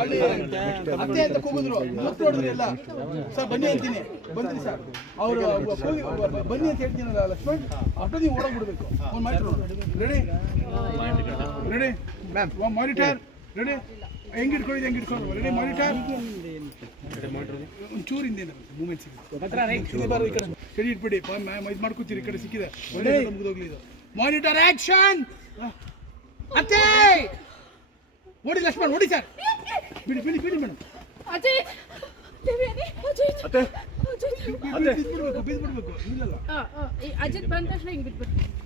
ಅಲ್ಲಿ ಅತ್ತೆ ಅಂತ ಕೂಗಿದ್ರು. ಮುತ್ತು ನೋಡಿದ್ರಿ ಎಲ್ಲ ಸರ್ ಬನ್ನಿ ಅಂತೀನಿ. ಬಂದ್ರಿ ಸರ್. ಅವರು ಬನ್ನಿ ಅಂತ ಹೇಳ್ತೀನಲ್ಲ ಲಕ್ಷ್ಮಣ್ ಅಷ್ಟು ನೀವು ಓಡೋಗ್ಬಿಡ್ಬೇಕು. ಒಂದು ಮಾತು ರೆಡಿ ರೆಡಿ ಮಾನಿಟರ್ ರೆಡಿ ಹೆಂಗ್ ಇಟ್ಕೊಂಡಿದ್ದು ಹೆಂಗ್ ಇಟ್ಕೊಂಡು ರೆಡಿ ಮಾನಿಟರ್ ಒಂಚೂರು ಹಿಂದೆ ಮೂಮೆಂಟ್ ಸಿಗುತ್ತೆ. ಈ ಕಡೆ. ಸರಿ ಇಟ್ಬಿಡಿ. ಇದು ಮಾಡ್ಕೋತೀರಿ ಈ ಕಡೆ ಸಿಕ್ಕಿದೆ. ಒಳ್ಳೆ ಮುಗಿದೋಗ್ಲಿ ಇದು. ಮಾನಿಟರ್ ಆಕ್ಷನ್ ಅತ್ತೆ! ಓಡಿ ಲಕ್ಷ್ಮಣ್ ಓಡಿ ಸರ್. ಬಿಡಿ ಬಿಡಿ ಬಿಡಿ ಮೇಡಮ್. ಅಜಯ್ ದೇವ್ಯಾನಿ ಅಜಯ್ ಅಜಯ್ ಬಿದ್ಬಿಡ್ಬೇಕು ಬಿದ್ಬಿಡ್ಬೇಕು ಇಲ್ಲಲ್ಲ. ಆ, ಆ, ಈ ಅಜಿತ್ ಬಂದ ತಕ್ಷಣ ಹಿಂಗ್ ಬಿಟ್ಬಿಟ್ಟು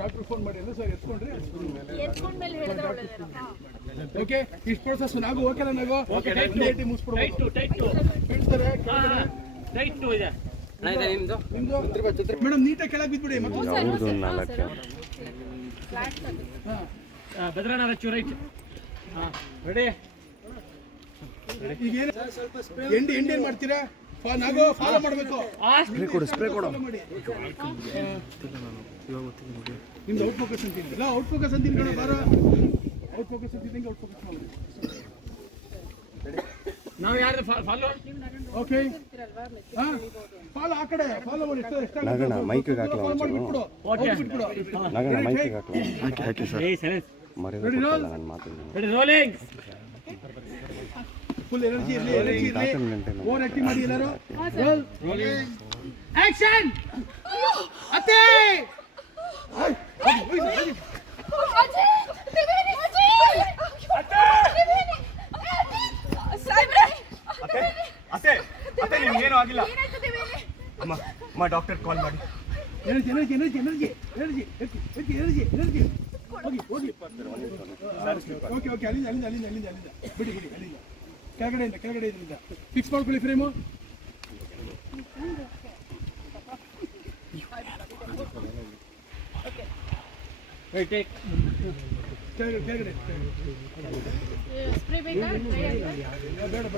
ಡಾಕ್ಟರ್ ಫೋನ್ ಮಾಡಿ ಅಲ್ಲ ಸರ್ ಎತ್ಕೊಂಡ್ರಿ? ಓಕೆ ಇಷ್ಟು process Nagu okay Nagu okay madam ನೀಟಾಗಿ ಕೆಳಗೆ ಬಿದ್ಬಿಡಿ ಭದ್ರಣ್ಣ ರಚ್ಚು ರೈಟ್. ರೆಡಿ ಈಗ ಏನು ಎಂಡಿ ಎಂಡಿ ಏನು ಮಾಡ್ತೀರಾ? ಫಾಲೋ ಮಾಡಬೇಕು. ಸ್ಪ್ರೇ ಕೊಡು ಸ್ಪ್ರೇ ಕೊಡು. ನಿಮ್ದು ಔಟ್ ಫೋಕಸ್ ಅಂತೀನಿ ಇಲ್ಲ ಔಟ್ ಫೋಕಸ್ ಅಂತೀನಿ ಕಣ ಬಾರ ಔಟ್ ಫೋಕಸ್ ಅಂತಿದ್ದಂಗೆ ಔಟ್ ಫೋಕಸ್ ಮಾಡಿ ನಾವು ಯಾರು ಫಾಲೋ ಓಕೆ ಫಾಲೋ ಆ ಕಡೆ ಫಾಲೋ ಮಾಡಿ. ಎಷ್ಟು ಎಷ್ಟು ನಗಣ ಮೈಕಿಗೆ ಹಾಕ್ಲಾ ಫಾಲೋ ಮಾಡಿ ಬಿಟ್ಬಿಡು. ಔಟ್ ಬಿಟ್ಬಿಡು. ನಗಣ ಮೈಕಿಗೆ ಹಾಕ್ಲಾ? ಹಾಕಿ ಹಾಕಿ ಸರ್. ಮರ್ಯಾದೆ ಕೊಡ್ತಲ್ಲ ನನ್ನ ಮಾತಿಗೆ ರೆಡಿ ರೋಲಿಂಗ್ ಫುಲ್ ಎನರ್ಜಿ ಇರಲಿ ಎನರ್ಜಿ ಇರಲಿ. ಓವರ್ ಆಕ್ಟಿಂಗ್ ಮಾಡಿ ಎಲ್ಲರೂ. ಆಕ್ಷನ್ ಅತ್ತೆ! ನಿಮ್ಗೇನು ಆಗಿಲ್ಲ. ಅಮ್ಮ ಅಮ್ಮ ಡಾಕ್ಟರ್ ಕಾಲ್ ಮಾಡಿ. Energy energy energy energy energy energy energy energy ಹೋಗಿ ಹೋಗಿ. ಓಕೆ ಓಕೆ ಅಲ್ಲಿಂದ ಅಲ್ಲಿಂದ ಅಲ್ಲಿಂದ ಅಲ್ಲಿಂದ ಅಲ್ಲಿಂದ. ಬಿಡಿ ಬಿಡಿ ಅಲ್ಲಿಂದ. ಕೆಳಗಡೆಯಿಂದ ಕೆಳಗಡೆ ಇದರಿಂದ ಫಿಕ್ಸ್ ಮಾಡ್ಕೊಳ್ಳಿ ಫ್ರೇಮು ಕೆಳಗಡೆ ಬೇಡ ಬೇಡ.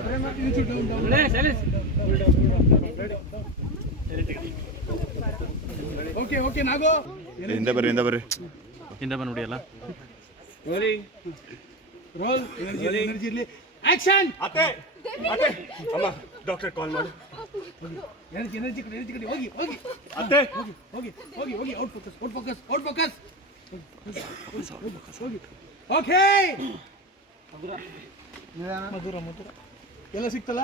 ಓಕೆ ಓಕೆ ಹಿಂದೆ ಬರ್ರಿ ಹಿಂದೆ ಬರ್ರಿ. ಹಿಂದೆ ಬಂದು ಅಲ್ಲ. ರೋಲ್ ಎನರ್ಜಿ ಎನರ್ಜಿ ಇರಲಿ. ಆಕ್ಷನ್ ಅತ್ತೆ! ಅತ್ತೆ! ಅಮ್ಮ ಡಾಕ್ಟರ್ ಕಾಲ್ ಮಾಡಿ. ಎನರ್ಜಿ ಎನರ್ಜಿ ಕಡೆ ಎನರ್ಜಿ ಕಡೆ. ಹೋಗಿ ಹೋಗಿ. ಅತ್ತೆ! ಹೋಗಿ ಹೋಗಿ ಹೋಗಿ ಹೋಗಿ. Out focus out focus out focus ಹೋಗಿ ಓಕೆ ಎಲ್ಲ ಸಿಕ್ತಲ್ಲ?